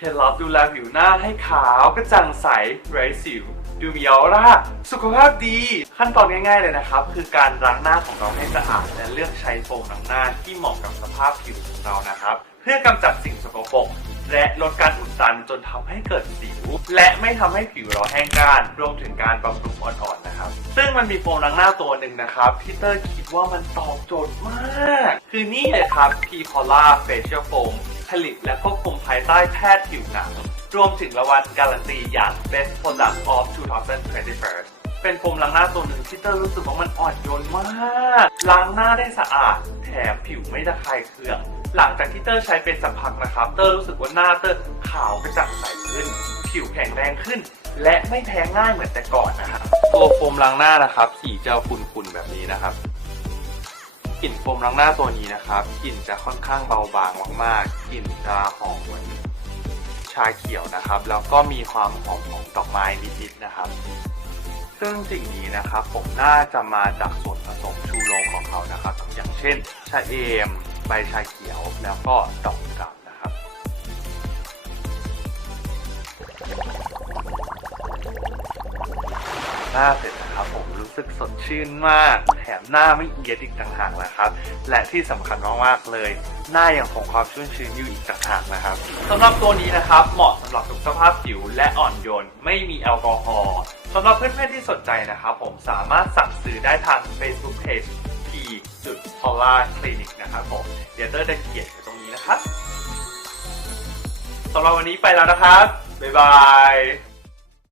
เคล็ดลับดูแลผิวหน้าให้ขาวกระจ่างใสไร้สิว ดูมีออร่าสุขภาพดี ขั้นตอนง่ายๆเลยนะครับ คือการล้างหน้าของเราให้สะอาด และเลือกใช้โฟมล้างหน้าที่เหมาะกับสภาพผิวของเรานะครับ เพื่อกำจัดสิ่งสกปรกและลดการอุดตันจนทำให้เกิดสิว และไม่ทำให้ผิวเราแห้งกร้านรวมถึงการบำรุงอ่อนๆนะครับ ซึ่งมันมีโฟมล้างหน้าตัวหนึ่งนะครับที่เตอร์คิดว่ามันตอบโจทย์มาก คือนี่เลยครับ p c o l a Facial Foam ผลิตและควบคุมภายใต้แพทย์ผิวหนัง รวมถึงรางวัลการันตีอย่าง Best Product of 2021 เป็นโฟมล้างหน้าตัวหนึ่งที่เตอร์รู้สึกว่ามันอ่อนโยนมาก ล้างหน้าได้สะอาด แถมผิวไม่ระคายเคือง หลังจากที่เตอร์ใช้เป็นสักพักนะครับ เตอร์รู้สึกว่าหน้าเตอร์ขาวกระจ่างใสขึ้น ผิวแข็งแรงขึ้น และไม่แพ้ง่ายเหมือนแต่ก่อนนะครับตัวโฟมล้างหน้านะครับ สีจะขุ่นๆแบบนี้นะครับ กลิ่นโฟมล้างหน้าตัวนี้นะครับกลิ่นจะค่อนข้างเบาบางมากๆกลิ่นจะหอมเหมือนชาเขียวนะครับ แล้วก็มีความหอมของดอกไม้นิดๆนะครับ ซึ่งสิ่งนี้นะครับผมน่าจะมาจากส่วนผสมชูโรงของเขานะครับ อย่างเช่น ชาเอม ใบชาเขียวแล้วก็ดอกกุหลาบนะครับหน้าเสร็จ นะครับผมรู้สึกสดชื่นมาก แถมหน้าไม่เอียดอีกต่างหากนะครับ และที่สำคัญมากๆเลย หน้ายังคงความชุ่มชื้นอยู่อีกต่างหากนะครับสำหรับตัวนี้นะครับเหมาะสำหรับทุกสภาพผิวและอ่อนโยน ไม่มีแอลกอฮอล์สำหรับเพื่อนๆที่สนใจนะครับ ผมสามารถสั่งซื้อได้ทาง Facebook Page p จุด p o l a Clinic นะครับผมเดี๋ยวเตอร์จะเขียนไว้ตรงนี้นะครับสำหรับวันนี้ไปแล้วนะครับบ๊ายบาย